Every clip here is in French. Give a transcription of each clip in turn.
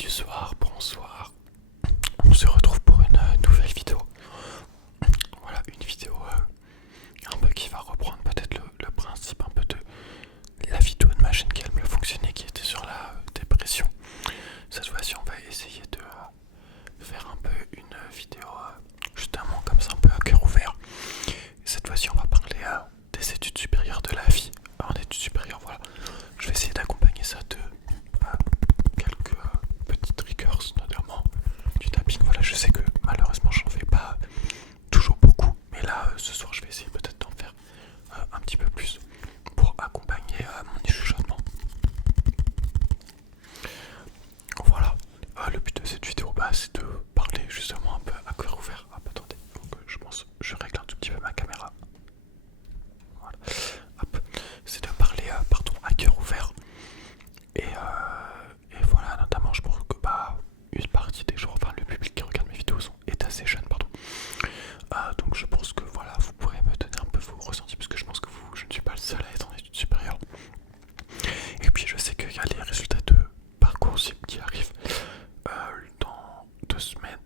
du soir, bonsoir. On se retrouve pour une nouvelle vidéo. Voilà, une vidéo un peu qui va reprendre peut-être le principe un peu de la vidéo de ma chaîne qui a mieux fonctionné, qui était sur la dépression. Cette fois-ci, on va essayer de faire un peu une vidéo justement comme ça, un peu à cœur ouvert. Cette fois-ci, on va parler des études supérieures de la vie. En études supérieures, voilà. Je vais essayer d'accompagner ça de quelques petits triggers, notamment du tapping. Voilà, je sais que malheureusement j'en fais pas toujours beaucoup, mais là ce soir je vais essayer peut-être d'en faire un petit peu plus pour accompagner mon chuchotement. Voilà, le but de cette vidéo c'est de parler justement un peu à cœur ouvert. Hop, attendez, donc, je pense je règle un tout petit peu ma caméra. Voilà, hop, c'est de parler pardon, à cœur ouvert. Et voilà, notamment je pense que une partie des gens, enfin le public qui regarde mes vidéos est assez jeune, pardon. Donc je pense que voilà, vous pourrez me donner un peu vos ressentis, parce que je pense que je ne suis pas le seul à être en études supérieures. Et puis je sais qu'il y a les résultats de Parcoursup qui arrivent dans 2 semaines,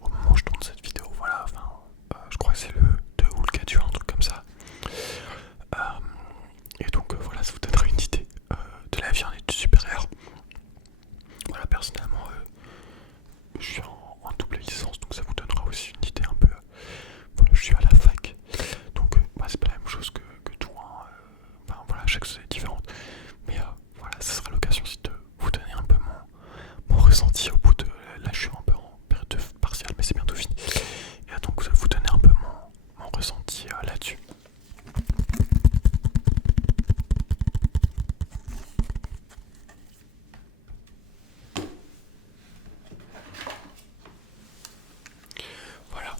au moment où je tourne cette vidéo, voilà, enfin je crois que c'est le 2 ou le 4 juin, un truc comme ça. Et donc voilà, ça vous donnera une idée de la vie en études supérieures. Voilà, personnellement, je suis en double licence, donc ça vous donnera aussi une idée un peu. Voilà, je suis à la fac, donc c'est pas la même chose que tout. Hein, enfin voilà, chaque chose est différente. Mais voilà, ça sera l'occasion aussi de vous donner un peu mon ressenti au bout de. Là, je suis un peu en période de partielle, mais c'est bientôt fini. Et donc, vous donner un peu mon ressenti là-dessus. Voilà.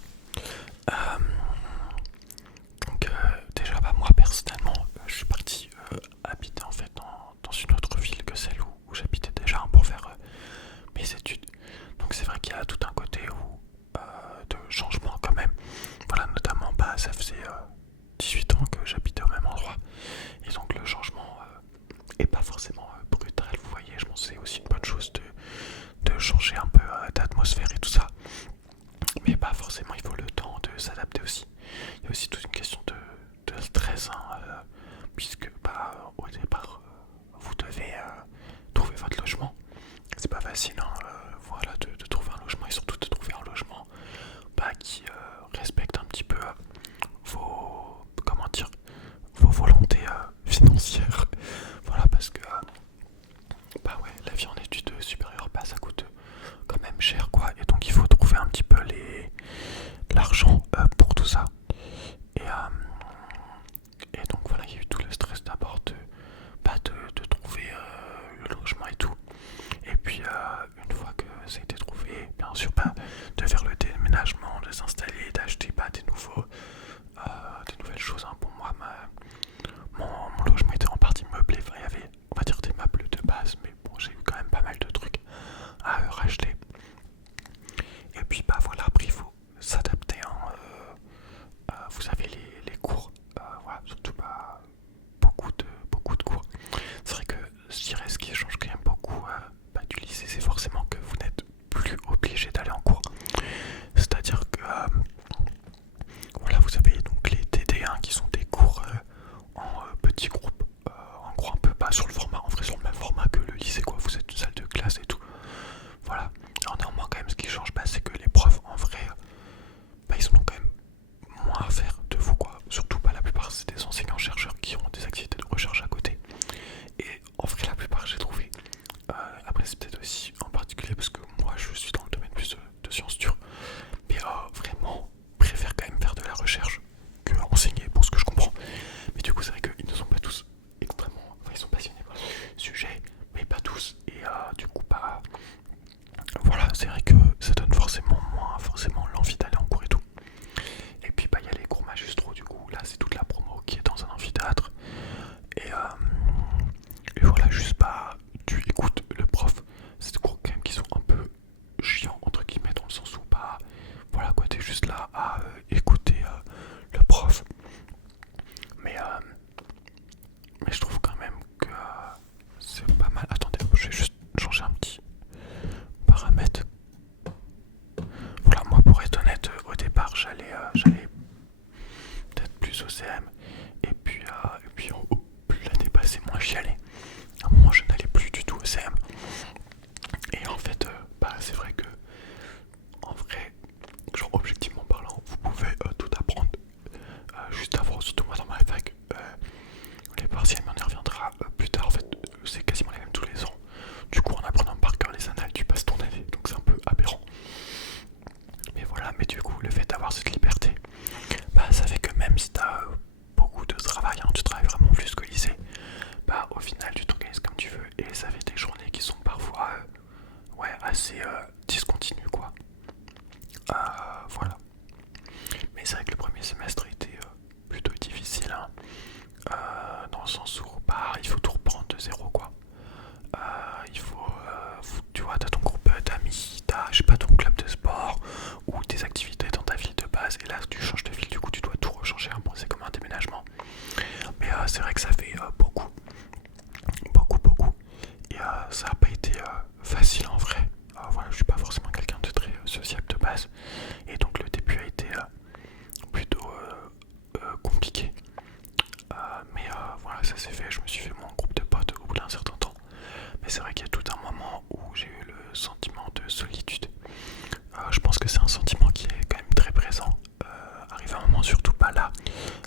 Donc déjà moi personnellement je suis parti habiter en fait dans une autre ville que celle où j'habitais déjà, hein, pour faire mes études. Donc c'est vrai qu'il y a tout un côté de changement quand même. Voilà, notamment ça faisait 18 ans que j'habitais au même endroit. Et donc le changement est pas forcément brutal, vous voyez. Je pense que c'est aussi une bonne chose de changer un peu d'atmosphère et tout ça. Mais pas forcément, il faut le temps de s'adapter aussi. Il y a aussi toute une question de stress, hein, puisque au départ, vous devez trouver votre logement. C'est pas facile, hein, voilà, de trouver un logement, et surtout de trouver un logement qui respecte un petit peu vos volontés financières. Voilà, parce que ouais, la vie en études supérieures, ça coûte quand même cher, quoi. Et donc il faut trouver un petit peu l'argent pour tout ça. Et donc voilà, il y a eu tout le stress d'abord de trouver le logement et tout. Et puis une fois que ça a été trouvé, bien sûr de faire le déménagement, de s'installer, d'acheter des nouvelles choses, hein. Pour moi, mon logement était en partie meublé. Enfin, il y avait, on va dire, des meubles de base, mais bon, j'ai eu quand même pas mal de trucs à racheter. Et puis voilà, après il faut s'adapter, hein. Vous avez les cours, voilà, surtout beaucoup de cours. C'est vrai que je dirais ce qui change quand même beaucoup du lycée, c'est forcément que vous n'êtes plus obligé d'aller en cours. C'est-à-dire que voilà, vous avez donc les TD1 qui sont des cours en petits groupes, en gros un peu pas sur le format, en vrai sur le même format que le lycée, quoi. Vous êtes une salle de classe et tout. Voilà. Alors néanmoins quand même ce qui change c'est que les profs en vrai ils en ont quand même moins à faire de vous, quoi. Surtout la plupart c'est des enseignants chercheurs qui ont des activités de recherche à côté. Et en vrai la plupart j'ai trouvé. Après c'est peut-être aussi en particulier parce que moi je suis dans le domaine plus de sciences dures. Mais vraiment préfère quand même faire de la recherche que enseigner, pour ce que je comprends. Mais du coup c'est vrai qu'ils ne sont pas tous extrêmement. Enfin ils sont passionnés par le sujet, mais pas tous. Et du coup voilà, c'est vrai que ça donne forcément moins l'envie d'aller en cours et tout. Et puis il y a les cours magistraux, du coup là c'est toute la promo qui est dans un amphithéâtre. Et voilà, juste tu écoutes le prof. C'est des cours quand même qui sont un peu chiants entre guillemets, dans le sens où voilà quoi, t'es juste là à écouter le prof. Mais je trouve quand même que c'est pas mal. Attendez, je vais juste changer un petit assez discontinu quoi. Voilà. Mais c'est vrai que le premier semestre était plutôt difficile, hein. Dans le sens où bah, il faut tout reprendre de zéro quoi. Tu vois, t'as ton groupe d'amis, t'as, je sais pas, ton club de sport ou tes activités dans ta ville de base, et là tu changes de ville, du coup tu dois tout rechanger, hein. Bon, c'est comme un déménagement. Mais c'est vrai que ça fait beaucoup. Et ça n'a pas été facile en vrai. Voilà, je suis pas forcément quelqu'un de très sociable de base. Et donc le début a été plutôt compliqué. Mais voilà, ça s'est fait. Je me suis fait mon groupe de potes au bout d'un certain temps. Mais c'est vrai qu'il y a tout un moment où j'ai eu le sentiment de solitude. Je pense que c'est un sentiment qui est quand même très présent. Arrive un moment, surtout pas là.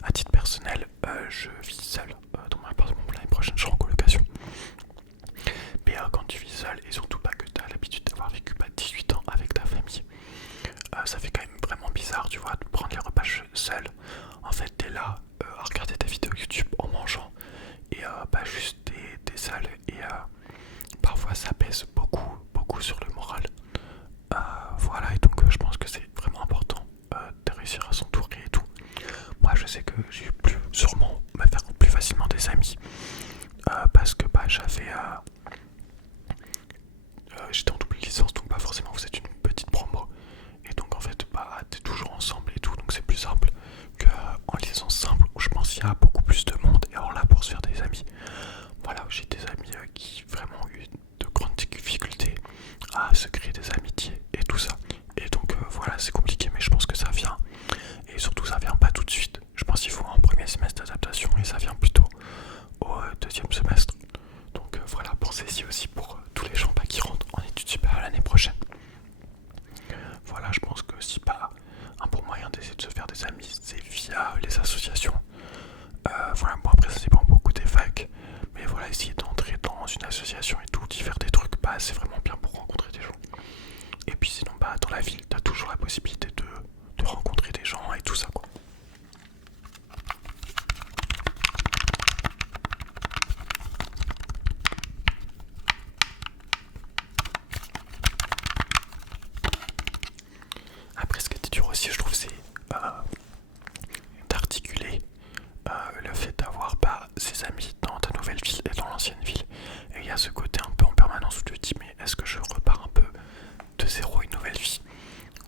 À titre personnel, je vis seul dans mon appartement. L'année prochaine, je serai en colocation. Mais quand tu vis seul, et surtout pas que tu as l'habitude d'avoir vécu 18 ans avec ta famille, ça fait quand même vraiment bizarre, tu vois, de prendre les repas seul. En fait, t'es là à regarder ta vidéo YouTube en mangeant, et juste t'es seul, et parfois ça pèse beaucoup sur le moral. Voilà, et donc je pense que c'est vraiment important de réussir à s'entourer et tout. Moi, je sais que j'ai pu sûrement me faire plus facilement des amis, parce que j'avais... j'étais en double licence, donc forcément vous êtes une petite promo, et donc en fait t'es toujours ensemble et tout, donc c'est plus simple qu'en licence simple où je pense qu'il y a beaucoup plus de monde, et alors là pour se faire des amis, voilà, j'ai des amis qui vraiment ont eu de grandes difficultés à se créer des amitiés et tout ça, et donc voilà, c'est compliqué, mais je pense que ça vient, et surtout ça vient pas tout de suite. Je pense qu'il faut un premier semestre d'adaptation, et ça vient plutôt au deuxième semestre. Donc voilà, pensez-y aussi pour tous les gens qui rentrent en études supérieures l'année prochaine. Voilà, je pense que si pas un bon moyen d'essayer de se faire des amis, c'est via les associations. Voilà, bon après ça dépend beaucoup des facs, mais voilà, essayer d'entrer dans une association et tout, d'y faire des trucs, c'est vraiment bien pour rencontrer des gens. Et puis sinon, dans la ville, t'as toujours la possibilité de rencontrer des gens et tout ça quoi. Après, ce qui était dur aussi, je trouve, c'est d'articuler le fait d'avoir ses amis dans ta nouvelle ville et dans l'ancienne ville. Et il y a ce côté un peu en permanence où tu te dis, mais est-ce que je repars un peu de zéro une nouvelle vie,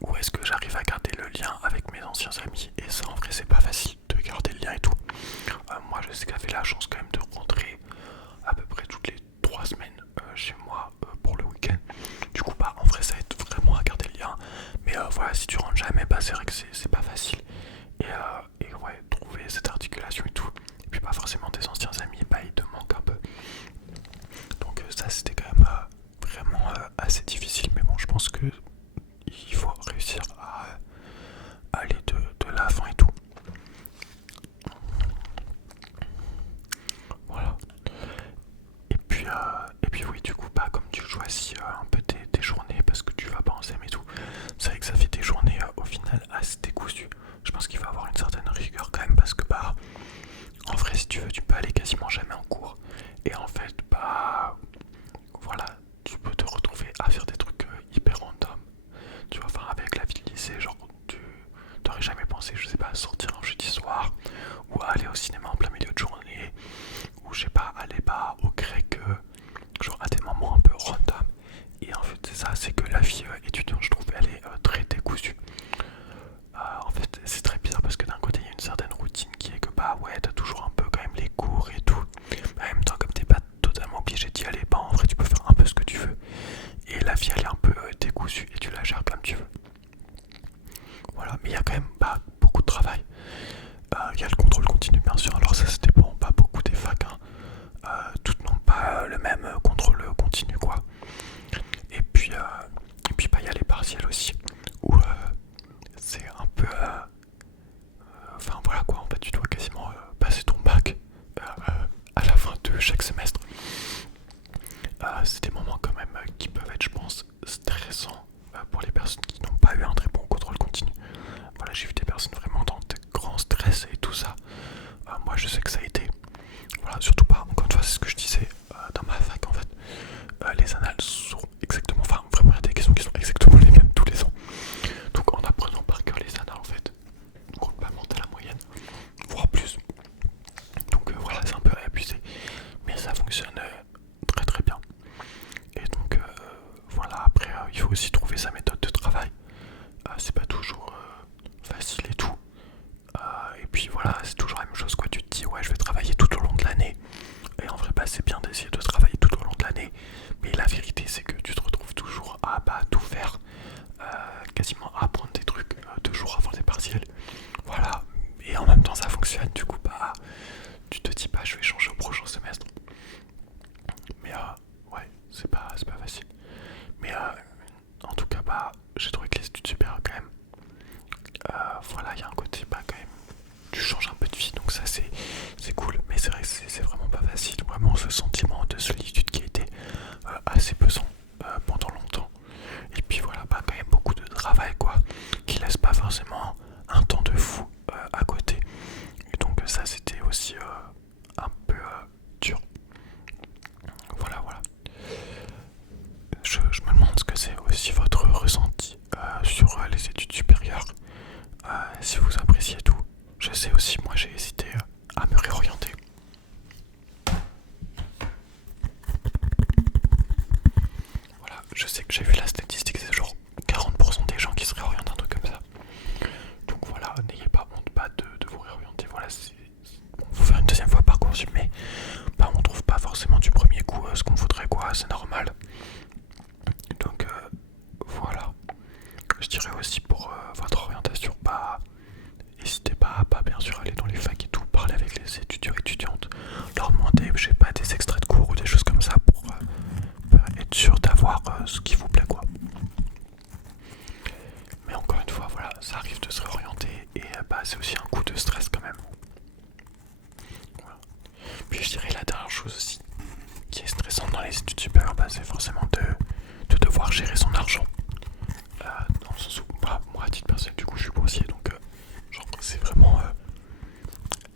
ou est-ce que j'arrive à garder le lien avec mes anciens amis? Et ça, en vrai, c'est pas facile de garder le lien et tout. Moi, je sais que j'avais la chance quand même de rentrer à peu près toutes les 3 semaines chez moi pour le week-end. Du coup, en vrai, ça aide vraiment à garder le lien. Mais voilà, si tu rentres jamais, c'est vrai que c'est pas facile. Et ouais, trouver cette articulation et tout. Et puis, pas forcément tes anciens amis, il te manque un peu. Donc, ça, c'était quand même vraiment assez difficile. Mais bon, je pense que il faut réussir à aller de l'avant et tout. Voilà. Et puis oui, du coup, comme tu choisis un peu tes journées parce que tu vas pas en SEM et tout, c'est vrai que ça fait des journées au final assez décousues. Je pense qu'il va avoir une certaine rigueur quand même parce que en vrai, si tu veux, tu peux aller quasiment jamais en cours. Et en fait, voilà, tu peux te retrouver à faire des trucs hyper random. Tu vois, avec la vie de lycée, genre, tu t'aurais jamais pensé, je sais pas, sortir un jeudi soir, ou aller au cinéma en plein milieu de journée, ou je sais pas, aller au grec, genre à des moments un peu random. Et en fait, c'est ça, c'est que la vie étudiante, je trouve, elle est très décousue. En fait, c'est très bizarre parce que d'un côté, il y a une certaine routine qui est que ouais, t'as toujours un peu quand même les cours et tout. Mais en même temps, comme t'es pas totalement obligé d'y aller, en vrai, tu peux faire un peu ce que tu veux. Et la vie, elle est un peu décousue et tu la gères comme tu veux. Voilà, mais il y a quand même beaucoup de travail. Il y a le contrôle continu, bien sûr. Alors ça dépend pas beaucoup des facs, hein. Toutes n'ont pas le même contrôle continu quoi. Et puis il y a les partiels aussi où c'est un peu enfin voilà quoi, en fait tu dois quasiment passer ton bac à la fin de chaque semestre. C'est des moments quand même qui peuvent être, je pense, stressants pour les personnes qui n'ont pas eu un très bon contrôle continu. Voilà, j'ai vu des personnes vraiment dans de grands stress et tout ça. Moi je faut aussi trouver sa méthode de travail. C'est pas toujours facile et tout. Et puis voilà, c'est toujours la même chose quoi. Tu te dis ouais, je vais travailler tout au long de l'année. Et en vrai, bah, c'est bien d'essayer de travailler tout au long de l'année. Mais la vérité, c'est que tu te retrouves toujours à tout faire, quasiment à apprendre des trucs 2 jours avant les partiels. Voilà. Et en même temps, ça fonctionne. Du coup, bah, tu te dis pas, je vais changer au prochain semestre. Mais ouais, c'est pas facile. Mais en tout cas, bah, j'ai trouvé que les études supérieures, quand même, voilà, il y a un côté, bah, quand même, tu changes un peu de vie, donc ça c'est cool. Mais c'est vrai que c'est vraiment pas facile. Vraiment, ce sentiment de solitude qui a été assez pesant pendant longtemps. Et puis voilà, bah, quand même beaucoup de travail, quoi, qui laisse pas forcément un temps de fou à côté. Et donc, ça c'était aussi un peu dur. Voilà. Je me demande ce que c'est aussi votre ressenti sur les études supérieures, si vous appréciez tout. Je sais aussi, moi j'ai hésité à me réorienter. Voilà, je sais que j'ai vu la statistique, c'est genre 40% des gens qui se réorientent, un truc comme ça. Donc voilà, n'ayez pas honte de vous réorienter. Voilà, bon, faut faire une deuxième fois Parcoursup, mais bah, on trouve pas forcément du premier coup ce qu'on voudrait, quoi, c'est normal. Donc voilà, je dirais aussi pour votre orientation, bah n'hésitez pas à bien sûr aller dans les facs et tout, parler avec les étudiants et étudiantes, leur demander, je sais pas, des extraits de cours ou des choses comme ça pour être sûr d'avoir ce qui vous plaît, quoi. Mais encore une fois, voilà, ça arrive de se réorienter et bah c'est aussi un coup de stress quand même. Voilà. Puis je dirais la dernière chose aussi qui est stressante dans les études supérieures, bah, c'est forcément de devoir gérer son argent. Dans le sens où, bah, moi à titre personnel, du coup je suis boursier, donc genre c'est vraiment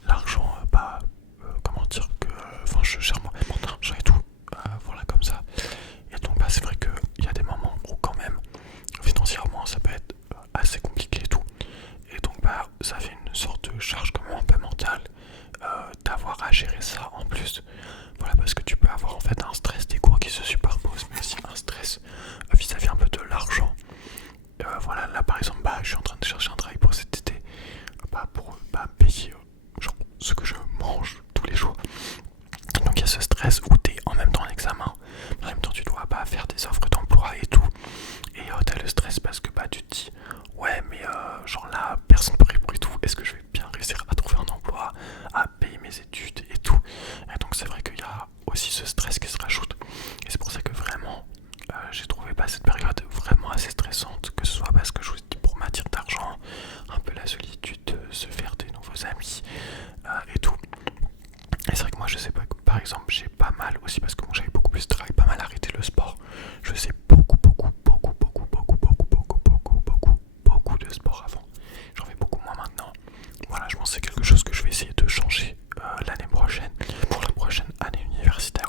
l'argent, comment dire que, enfin je gère moi mon argent et tout, voilà comme ça. Et donc bah c'est vrai qu'il y a des moments où quand même financièrement ça peut être assez compliqué et tout. Et donc bah ça fait une sorte de charge quand même un peu mentale d'avoir à gérer ça en plus. Voilà, parce que tu peux avoir en fait un stress des cours qui se superposent, mais aussi un stress vis-à-vis un peu de l'argent. Voilà, là par exemple, bah, je suis en train de chercher un travail pour cet été, pour payer genre, ce que je mange tous les jours. Donc il y a ce stress où tu es en même temps en examen, en même temps tu dois faire des offres d'emploi et tout. Et tu as le stress parce que tu te dis, ouais, mais genre là, personne ne peut répondre et tout. Est-ce que je vais bien réussir à trouver un emploi, à payer mes études et tout. Et donc c'est vrai qu'il y a aussi ce stress qui se rajoute. Et c'est pour ça que vraiment, j'ai trouvé cette période vraiment assez stressante, que ce soit parce que je vous dis pour matière d'argent, un peu la solitude, se faire des nouveaux amis et tout. Et c'est vrai que moi je sais pas, par exemple j'ai pas mal aussi, parce que moi j'avais beaucoup plus de travail, pas mal arrêté le sport. Je sais beaucoup de sport avant. J'en fais beaucoup moins maintenant. Voilà, je pense que c'est quelque chose que je vais essayer de changer l'année prochaine, pour la prochaine année universitaire.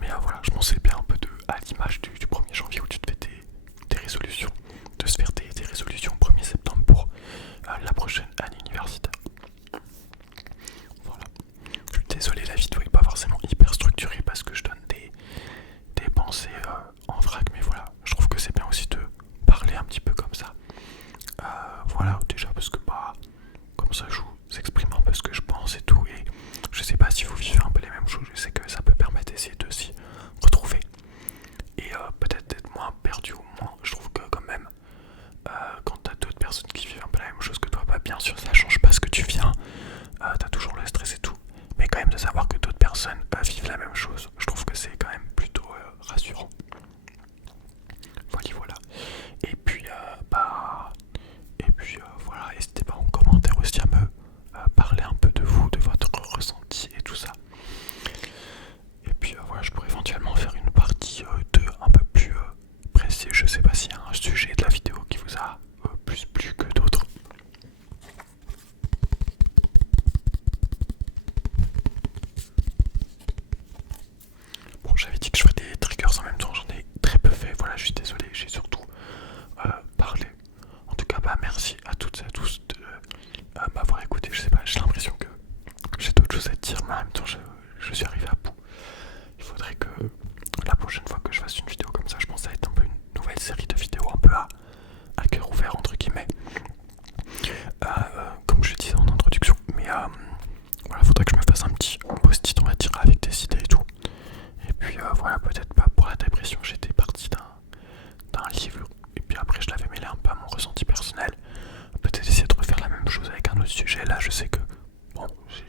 Mais voilà, je pense que c'est bien un peu à l'image du 1er janvier où tu te fais des résolutions, de se faire des résolutions au 1er septembre pour la prochaine année universitaire. Voilà. Je suis désolé, la vidéo est pas forcément hyper structurée parce que je donne des pensées en vrac, mais voilà, je trouve que c'est bien aussi de parler un petit peu comme ça. Voilà, déjà parce que comme ça je vous exprime un peu ce que je pense et tout, et je sais pas si vous vivez un peu les mêmes choses, je sais que ça peut permettre d'essayer de s'y retrouver et peut-être d'être moins perdu, ou moins, je trouve que quand même quand t'as d'autres personnes qui vivent un peu la même chose que toi, bien sûr ça change pas ce que tu viens, t'as toujours le stress et tout, mais quand même de savoir que d'autres personnes vivent la même chose, je trouve que c'est quand même plutôt rassurant. Voilà. Et puis voilà, n'hésitez pas en commentaire aussi à me parler un peu de vous, de votre ressenti et tout ça. Et puis voilà, je pourrais éventuellement faire une partie 2 un peu plus précise. Je sais pas s'il y a un sujet de la vidéo qui vous a plus plu que d'autres.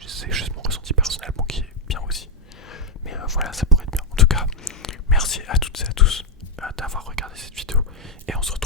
c'est juste mon ressenti personnel, bon, qui est bien aussi. Mais voilà, ça pourrait être bien. En tout cas, merci à toutes et à tous d'avoir regardé cette vidéo. Et on se retrouve